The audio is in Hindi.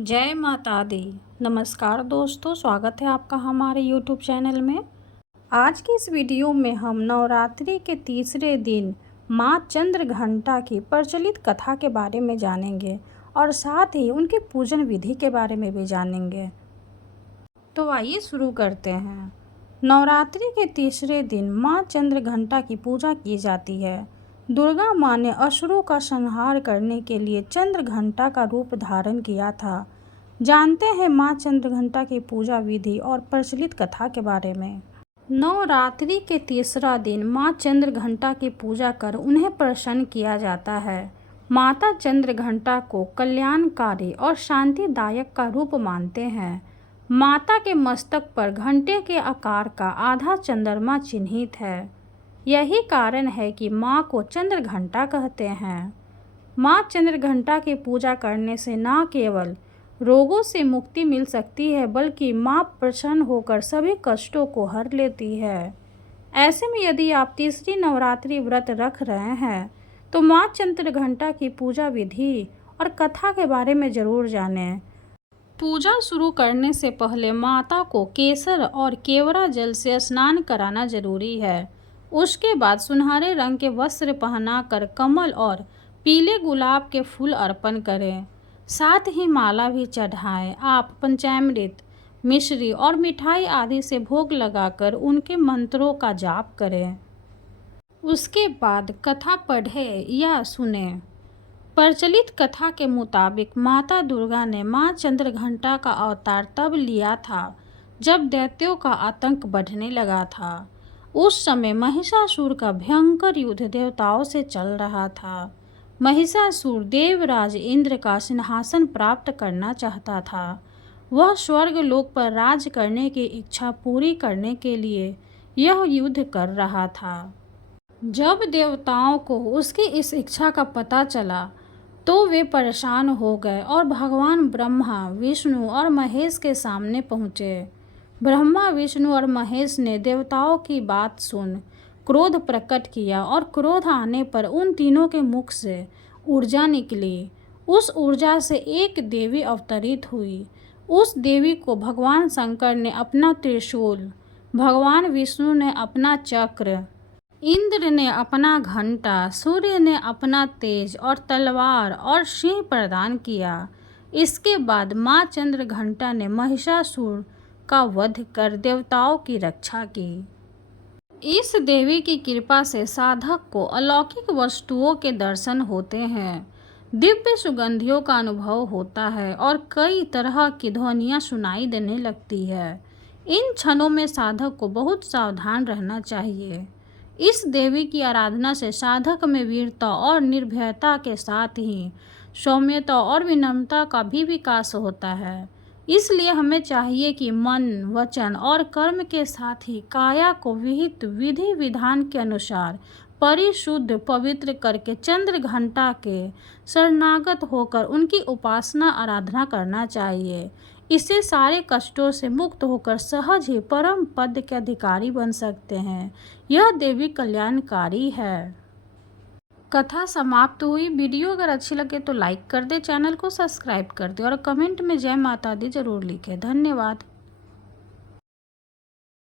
जय माता दी। नमस्कार दोस्तों, स्वागत है आपका हमारे यूट्यूब चैनल में। आज की इस वीडियो में हम नवरात्रि के तीसरे दिन माँ चंद्रघंटा की प्रचलित कथा के बारे में जानेंगे और साथ ही उनके पूजन विधि के बारे में भी जानेंगे। तो आइए शुरू करते हैं। नवरात्रि के तीसरे दिन माँ चंद्रघंटा की पूजा की जाती है। दुर्गा माँ ने असुरों का संहार करने के लिए चंद्रघंटा का रूप धारण किया था। जानते हैं माँ चंद्रघंटा की पूजा विधि और प्रचलित कथा के बारे में। नवरात्रि के तीसरा दिन माँ चंद्रघंटा की पूजा कर उन्हें प्रसन्न किया जाता है। माता चंद्रघंटा को कल्याणकारी और शांतिदायक का रूप मानते हैं। माता के मस्तक पर घंटे के आकार का आधा चंद्रमा चिन्हित है। यही कारण है कि माँ को चंद्रघंटा कहते हैं। माँ चंद्रघंटा की पूजा करने से न केवल रोगों से मुक्ति मिल सकती है बल्कि माँ प्रसन्न होकर सभी कष्टों को हर लेती है। ऐसे में यदि आप तीसरी नवरात्रि व्रत रख रहे हैं तो माँ चंद्रघंटा की पूजा विधि और कथा के बारे में ज़रूर जानें। पूजा शुरू करने से पहले माता को केसर और केवड़ा जल से स्नान कराना जरूरी है। उसके बाद सुनहरे रंग के वस्त्र पहनाकर कमल और पीले गुलाब के फूल अर्पण करें। साथ ही माला भी चढ़ाएं। आप पंचामृत, मिश्री और मिठाई आदि से भोग लगाकर उनके मंत्रों का जाप करें। उसके बाद कथा पढ़ें या सुनें। प्रचलित कथा के मुताबिक माता दुर्गा ने माँ चंद्रघंटा का अवतार तब लिया था जब दैत्यों का आतंक बढ़ने लगा था। उस समय महिषासुर का भयंकर युद्ध देवताओं से चल रहा था। महिषासुर देवराज इंद्र का सिंहासन प्राप्त करना चाहता था। वह स्वर्ग लोक पर राज करने की इच्छा पूरी करने के लिए यह युद्ध कर रहा था। जब देवताओं को उसकी इस इच्छा का पता चला तो वे परेशान हो गए और भगवान ब्रह्मा, विष्णु और महेश के सामने पहुँचे। ब्रह्मा, विष्णु और महेश ने देवताओं की बात सुन क्रोध प्रकट किया और क्रोध आने पर उन तीनों के मुख से ऊर्जा निकली। उस ऊर्जा से एक देवी अवतरित हुई। उस देवी को भगवान शंकर ने अपना त्रिशूल, भगवान विष्णु ने अपना चक्र, इंद्र ने अपना घंटा, सूर्य ने अपना तेज और तलवार और सिंह प्रदान किया। इसके बाद माँ चंद्रघंटा ने महिषासुर का वध कर देवताओं की रक्षा की। इस देवी की कृपा से साधक को अलौकिक वस्तुओं के दर्शन होते हैं, दिव्य सुगंधियों का अनुभव होता है और कई तरह की ध्वनियाँ सुनाई देने लगती है। इन क्षणों में साधक को बहुत सावधान रहना चाहिए। इस देवी की आराधना से साधक में वीरता और निर्भयता के साथ ही सौम्यता और विनम्रता का भी विकास होता है। इसलिए हमें चाहिए कि मन, वचन और कर्म के साथ ही काया को विहित विधि विधान के अनुसार परिशुद्ध पवित्र करके चंद्रघंटा के शरणागत होकर उनकी उपासना आराधना करना चाहिए। इससे सारे कष्टों से मुक्त होकर सहज ही परम पद के अधिकारी बन सकते हैं। यह देवी कल्याणकारी है। कथा समाप्त हुई। वीडियो अगर अच्छी लगे तो लाइक कर दे, चैनल को सब्सक्राइब कर दे और कमेंट में जय माता दी जरूर लिखें। धन्यवाद।